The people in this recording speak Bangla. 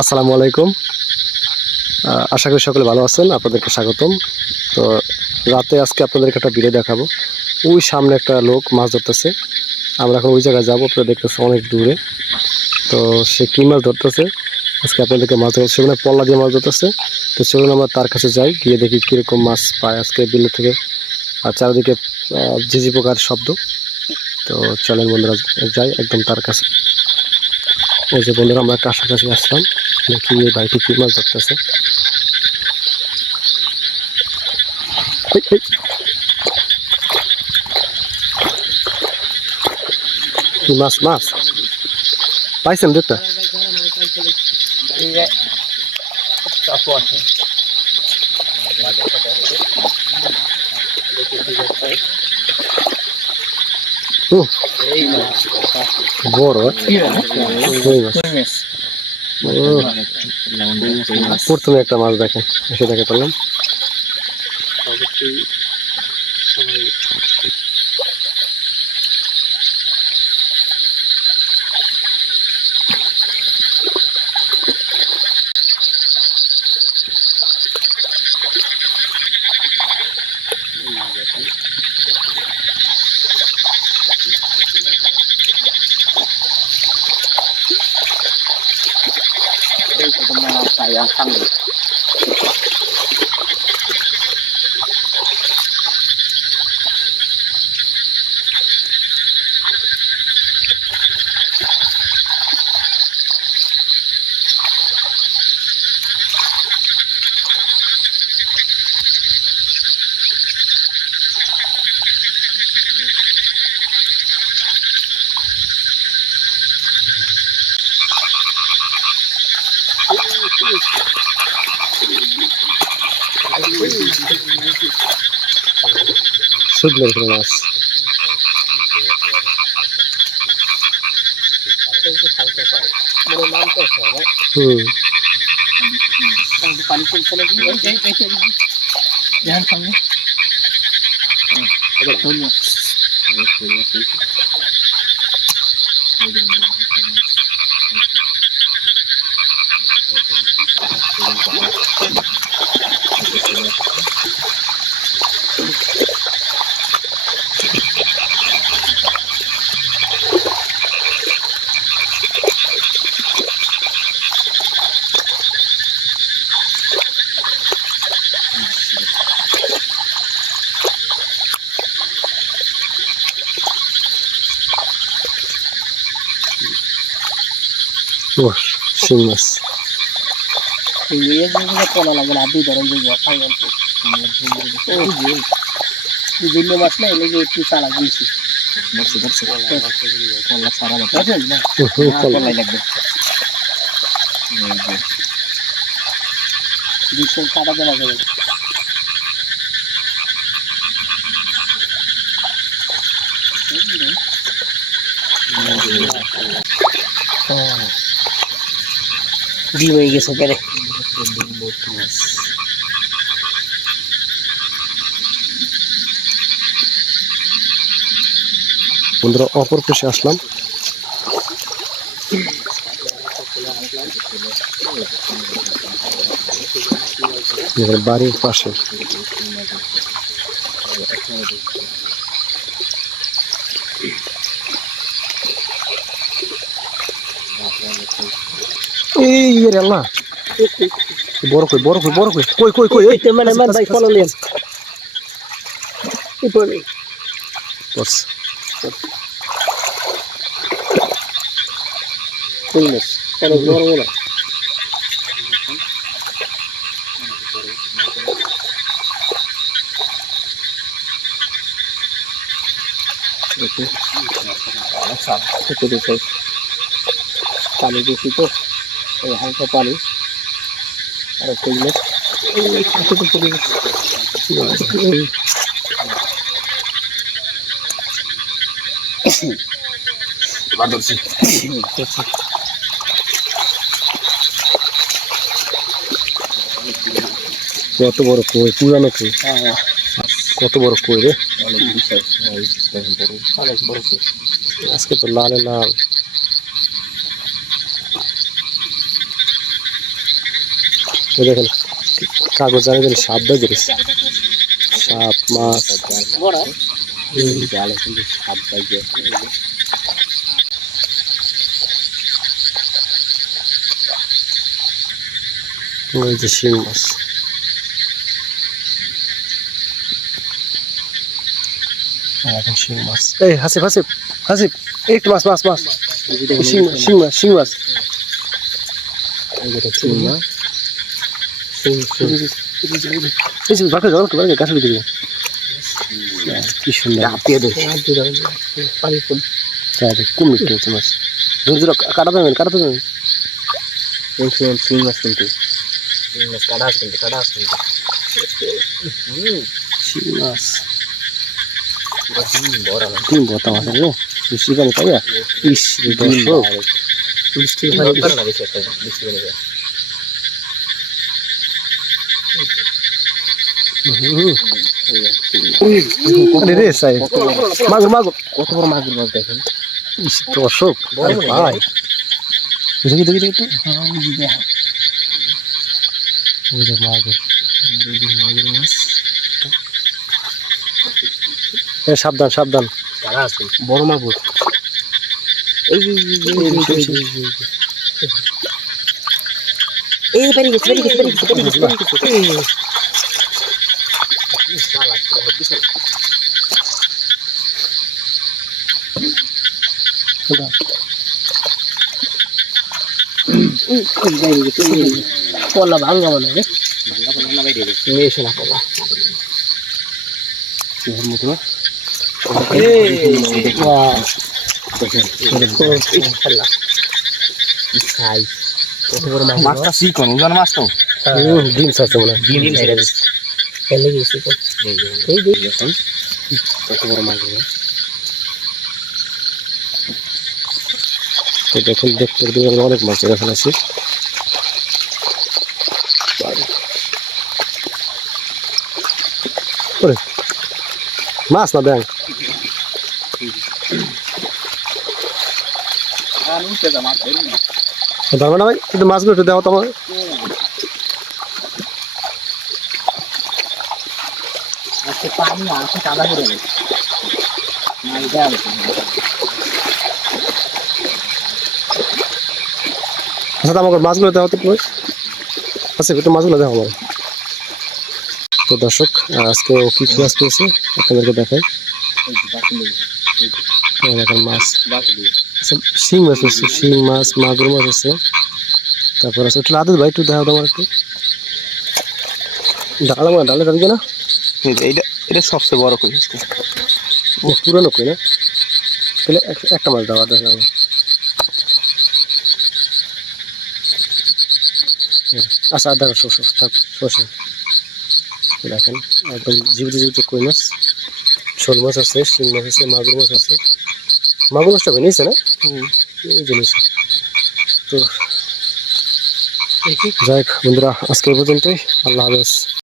আসসালামু আলাইকুম আশা করি সকলে ভালো আছেন, আপনাদেরকে স্বাগতম। তো রাতে আজকে আপনাদেরকে একটা ভিডিও দেখাবো। ওই সামনে একটা লোক মাছ ধরতেছে। আমরা এখন ওই জায়গায় যাব, আপনারা দেখতেছে অনেক দূরে। তো সে কী মাছ ধরতেছে? আজকে আপনাদেরকে মাছ ধরতে সেখানে পল্লা দিয়ে মাছ ধরতেছে। তো চলুন আমরা তার কাছে যাই, গিয়ে দেখি কীরকম মাছ পায় আজকে বিলে থেকে। আর চারিদিকে ঝিঝি পোকার শব্দ। তো চলেন বন্ধুরা, যাই একদম তার কাছে। এই যে বন্ধুরা, আমরা কাছাকাছি আসলাম। দেখি এই বাইকে কী মাছ ধরতেছে। মাছ মাছ? পাইছেন দুটা আছে। বড় উহ, প্রথমে একটা মাছ দেখেন এসে দেখে পেলাম শুকনো এখানে মাছ মানে নাম তো আছে আমার হুম পানি কমছে নাকি এই এই এই ধ্যান সঙ্গে এবার ধরুন ও শিং মাছ যে কোনা লাগে না দুই ধরন যে ফাইনাল তো বিভিন্ন মাছ না এলে একটু চালা দিয়েছি না হুম, হুম, চলো। দুশো কাটা দেওয়া যাবে ডিম হয়ে গেছে পেরে বন্ধুরা অপর পেশে আসলাম। বাড়ির পাশে। এই রে আল্লাহ বড় কই বড় কই বড় কই কই কই কই এই মানে মানে ভাই ফলো লেন উপরে বস কই মাছ কেন বড় বড় আচ্ছা বেশি তো এই হালকা পানি। আর গেছে এই কত বড় কই পুরানো কই? হ্যাঁ। কত বড় কই রে? অনেক বড় আজকে তো লালে লাল। দেখেন, কাগজ জানি জানি সাপ দেয় দিয়েছে সাপ, মাছ। সাপ শিং মাছ। মাছ। এই মাছ মাছ মাছ। শিং মাছ শিং মাছ, শিং না শিং শিং এই যে বাকি জল বাকি গাছের ভিতরে কি সুন্দর কুমির খেয়েছে মাছ ধরে ধরে কাটা দেবেন কাটা দেবেন এই শিং শিং মাছ কিন্তু শিং মাছ কাটা কিন্তু কাটা শিং মাছ পুরো ডিম ভর্তা মাছ রে বৃষ্টি পানি তাই ইস করে না বেশি একটা বৃষ্টি পানি করে। হুম। এই যে শিং মাছ। আরে রে বড় মাগুর মাগুর কত বড় মাগুর মাছ দেখেন দর্শক ভাই দেখি দেখি দেখি হ্যাঁ যে মাগুর মাগুর মাছ সাবধান সাবধান কারা আছে বড় মাগুর এই বেরিয়ে গেছে বেরিয়ে গেছে বেরিয়ে গেছে বেরিয়ে গেছে বেরিয়ে গেছে এই যে। এই শালা, পুরো বিশাল। পলা ভাঙ্গা মানে নিয়ে এসে না। ওর মতো মাছটা ওজন মাছ তো ডিম হয় ডিম দিচ্ছে ফেলে গেছি তো। এই দেখুন কত বড় মাছ তো দেখুন দেখতে দেখতে অনেক মাছ ধরে ফেলেছি। মাছ না ব্যাং ধরবে না ভাই কিন্তু মাছগুলো একটু দেওয়া তো আমার আজকে পানি আছে কাদা করে গেছে মাছ দেওয়া গেছে আচ্ছা আমাকে মাছগুলো দেওয়া তো তুমি আচ্ছা একটু মাছগুলো দেওয়া আমার তো দর্শক আজকে ও কি কি মাছ পেয়েছে আপনাদেরকে দেখাই। এই দেখেন মাছ। আচ্ছা শিং মাছ আছে শিং মাছ মাগুর মাছ আছে। তারপর আছে একটু আদুল ভাই একটু দেখা তোমার একটু। ডালা ডালে যাবি না? এইটা এটা সবচেয়ে বড় কই পুরনো কই না? তাহলে একটা মাছ দেওয়া দেখা আচ্ছা দেখো শোষ থাক শোষ দেখেন একদম জীবিত জীবিত কই মাছ? শোল মাছ আছে শিং মাছ আছে মাগুর মাছ আছে। মাগুর মাছটা বেরিয়েছে না? জিনিস তো যাই হোক বন্ধুরা আজকে পর্যন্তই। আল্লাহ হাফেজ।